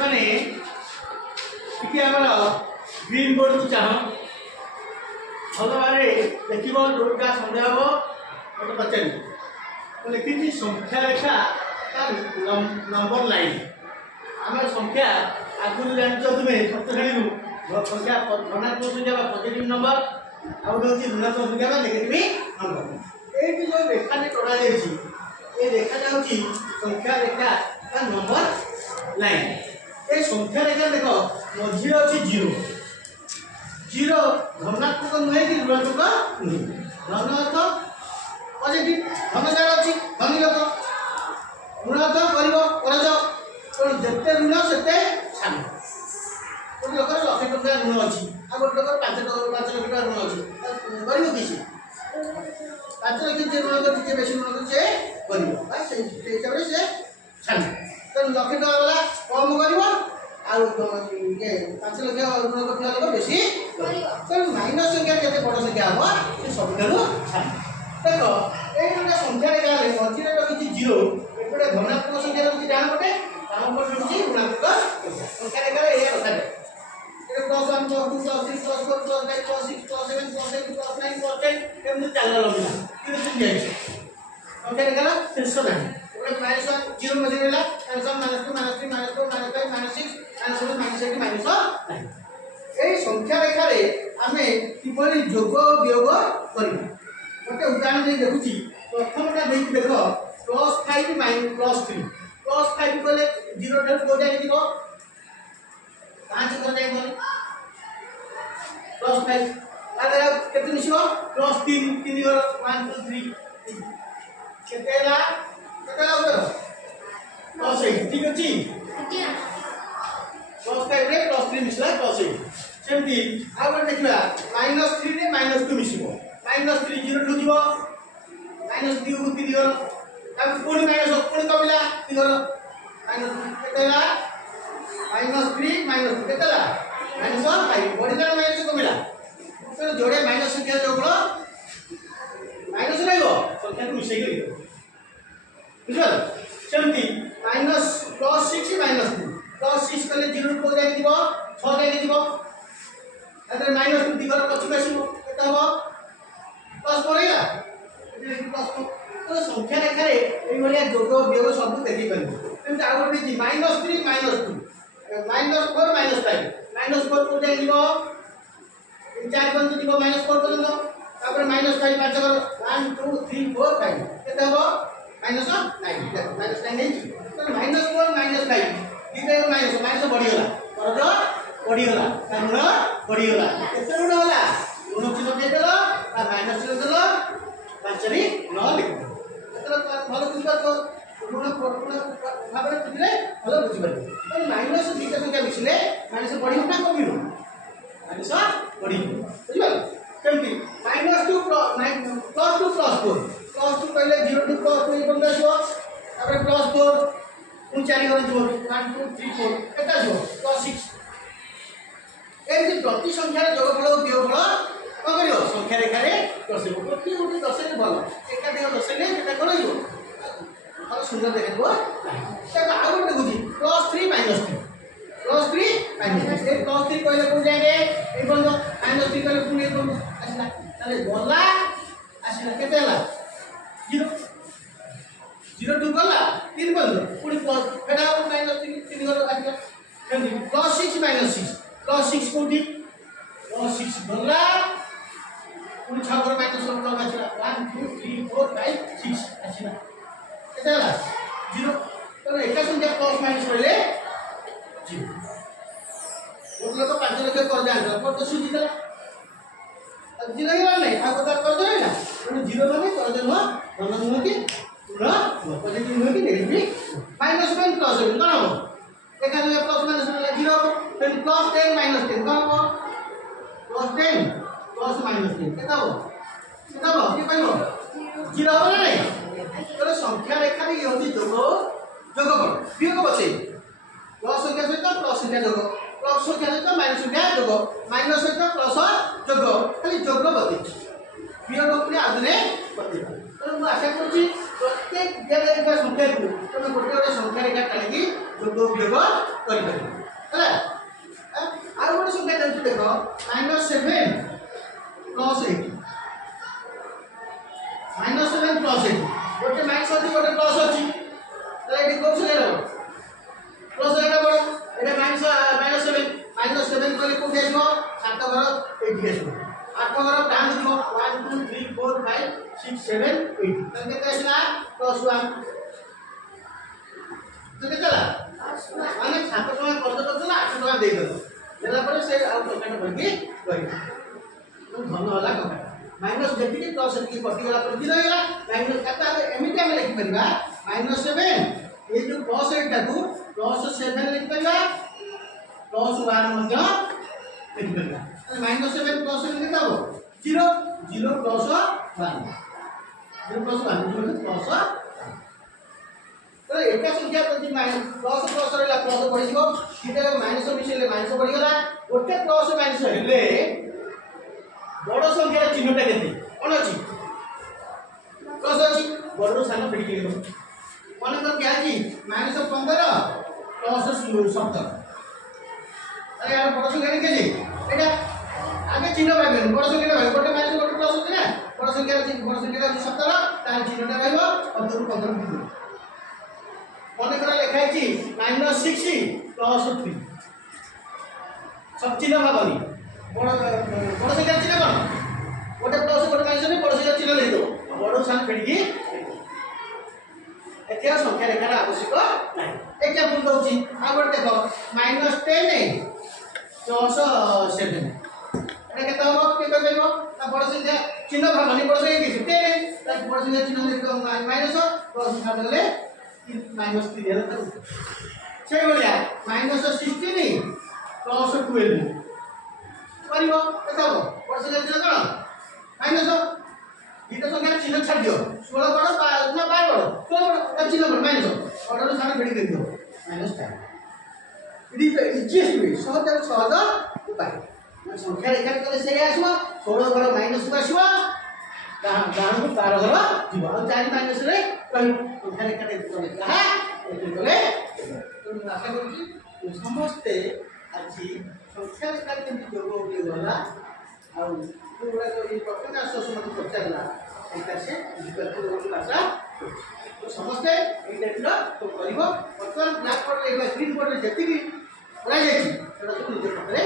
मैंने टिके आमर ग्रीन बोर्ड को चाह भल भाव देख जोटा सन्देह हम मत पचार लिखी संख्या रेखा नंबर लाइन आम संख्या आगुरी जान तुम्हें सप्त श्रेणी संख्या धनात्मक संख्या पॉजिटिव नंबर आउट हूँ ऋणात्मक संख्या नेगेटिव नंबर ये जो रेखा टणा ये रेखा जाऊँगी संख्या रेखा नंबर लाइन ये संख्या रेखा देख मझे अच्छी जीरो जीरो धनात्मक नुहे कि ऋणात्मक नुहे धन अर्थ पॉजिटिव धन जार अच्छी धनी लोक ऋण अर्थ कर जिते ऋण से छान गोटे लोक 1,00,000 टଙ୍କା ऋण अच्छी आ गोटे लोक 5 लाख टଙ୍କା ऋण अच्छी कर किसी 5 लाख जे ऋण कर बेसी ऋण कर हिसाब से छान तो 1,00,000 टଙ୍କା वाला कम कर 5 लाख ऋण करता लोक बेसी तो माइनस संख्या केते बड़ संख्या हम से सबठारु छान देख ये संख्या रेखा मझे रखी जीरो एपटे धनात्मक संख्या रखी डाण पटे बाम पटे रखी ऋणात्मक संख्या रेखा ये कथा +1 +2 +3 +4 +5 +6 +7 +8 +9 +10 एमती चल लगे कि संख्या रेखा शीर्ष ना -1 जीरो मझे रहा -1 -2 -3 -4 -5 -6 -7 -8 -9 ये संख्या रेखा आम किपरि जोग वियोग कर गोटे उदाहरण नहीं देखुची प्रथमटा देख देख +5 +3 +5 कले 0 ठार को जाए जीव 5 कर जाए +5 आदे केते मिसिबो +3 3 घर 1 2 3 केतेला उधर +8 ठीक अछि +5 रे +3 मिसला +8 सेमती आ गोटे देखिबा -3 रे -2 मिसिबो -3 0 ठू जीव -2 को 3 घर तब पुणी माइनस पुणी कमिला 3 घर केतेला -3 -2 केतेला -5 बढ़िला माइनस कमिला तो जोड़े माइनस संख्या जोड़ माइनस रहइबो संख्या को मिसई करियो बुझल सेमती -+6 -2 +6 कले 0 को जाय दिबो 6 जाय दिबो अदर -2 दिगर पछी आसीबो केते हबो प्लस पड़ेगा तो संख्या रेखा ये जोग वियोग सब देखी पारे आगे -3 -2 -4 -5 को जाए 4 बंद जीव -4 पर्यंत तापर -5 5 घर 1 2 3 4 5 केते हबो -9 -9 नहीं तो -4 -5 दिते माइनस बढ़ीगला कर्ज बढ़ीगला ऋण बढ़ीगला केते ऋण होला ऋण चिन्ह देदेल माइनस चिन्ह देल 5 रे 9 लिख भल बुझिपार ऋण भाव बुझे भल बुझिपार माइनस दुईटा संख्या मिसिले माइनस बढ़ी ना कम माइनस बढ़ी बुझिपार केमती -2 +2 कहले 0 टू +2 ये बंद आसो तापर +4 पुन 4 घर जीव 1 2 3 4 केटा जीव +6 एमती प्रति संख्यार जोगफल वियोगफल कौन कर संख्या रेखा दर्शे प्रति गोटे दर्शे भल एकाधिक दर्शे से कौन भल सुंदर देखा आउ गोटे देखुची +3 -3 +3 कहले कौन जाए ये बंद -3 कहले पुणी ये बंद आसला गला आसला के 0 टू गला 3 बंद पुणी फेटा -3 घर आसला +6 +6 कोठी +6 गला पुणी 6 घर -1 आसला 1 2 3 4 5 6 आसला केते होला 0 तो एका संख्या प्लस माइनस पड़े 0 गोटे लोक 5 लाख कर जाए पर तो सुझी देला 0 ही नहीं आ को कर दे ना तो 0 माने कर दे नुह धन नुह कि ऋण पॉजिटिव नुह कि नेगेटिव माइनस में प्लस हो कोन हो एका संख्या प्लस माइनस वाला 0 then +10 -10 कोन हो +10 +-10 केता हो कि पाइबो 0 हो ना नहीं तो संख्या रेखा ये होती जोगफल वियोग बचे प्लस संख्या सहित प्लस संख्या जोग प्लस संख्या सहित माइनस संख्या जोग माइनस सहित प्लस जोग खाली जोग बचे वियोग पुणी आदि बचे तो मुझे आशा करुँच प्रत्येक संख्या को तुम गोटे गोटे संख्या रेखा टाणी जोग वियोग है आउ गोटे संख्या देख -7 + 8 -7 + 8 गोटे माइनस अच्छी गोटे प्लस अच्छी ये कौन संख्या प्लस एटा बड़ एटा -7 कले कोठी आसो 7 घर 8 आसो 8 घर डान दियो 1 2 3 4 5 6 7 8 तने केते आसला +1 तो केते ला माने 7 टका खर्च करथला 8 टका दे देलो देला पर से आउ टका करके गई तो धन होला कमा माइनस जेति प्लस जेति कटि गला पर कि रहला माइनस कता एमिति हम लिखि परिबा -7 ये जो प्लस 8 टा को +7 लिखि परिबा +1 मध्य लिखि परिबा -7 + 7 केता हो 0 0 + 1 0 + 1 + 1 तो एका संख्या प्रति माइनस प्लस प्लस रहला प्लस बढ़िबो सीधे माइनस मिसेले माइनस बढ़ि गला गोटे प्लस माइनस हेले बड़ संख्या चिन्हटा केते कोन अछि प्लस अछि बड़ सान फेडी गेलो मन कर क्या अछि -15 + 17 अरे यार बड़ संख्या के जी एटा आगे चिन्ह पाइबे बड़ संख्या भाई गोटे माइनस गोटे प्लस अछि ना बड़ संख्या अछि 17 तार चिन्हटा रहइबो 15 मन कर लिखा अछि -6 + 3 सब चिन्ह भागनी बड़ संख्या चिन्ह कोन गोटे प्लस गोटे माइनस ने बड़ संख्या चिन्ह ले दो बड़ सान फेडी एतिया संख्या रेखार आवश्यक नाही एग्जांपल दउची आ गोटे देखो -10 + 7 एटा केता हो के कहबो ना बड़ संख्या चिन्ह भागनी बड़ संख्या कि 10 ताकि बड़ संख्या चिन्ह ले माइनस प्लस भागले -3 हेला से बोलिया -16 + 12 परिबो केता हो बड़ संख्या चिन्ह कोन माइनस इटा संख्या चिन्ह छाड़ दियो 16 बड़ ना 12 बड़ 16 बड़ चिन्ह बड़ माइनस ऑर्डर सारे फेडी कर दियो -10 इडी तो इजिएस्ट वे सहज उपाय संख्या रेखा कले से आसबो 16 घर माइनस को आसबो गान को 12 घर जीव और 4 माइनस रे कहि संख्या रेखा कले कहा एते कले तो आशा करू समस्त आज संख्या रेखा केमति जोग होई गला आ पूरा को ये प्रकाश समस्त पचारला एटा से विकल्प भाषा तो समस्ते ए टाइपला तो करिवो वर्तमान ब्लैक बोर्ड रे ग्रीन बोर्ड रे जति भी पढ़ा जायछि सेटा सब निजे पकड़े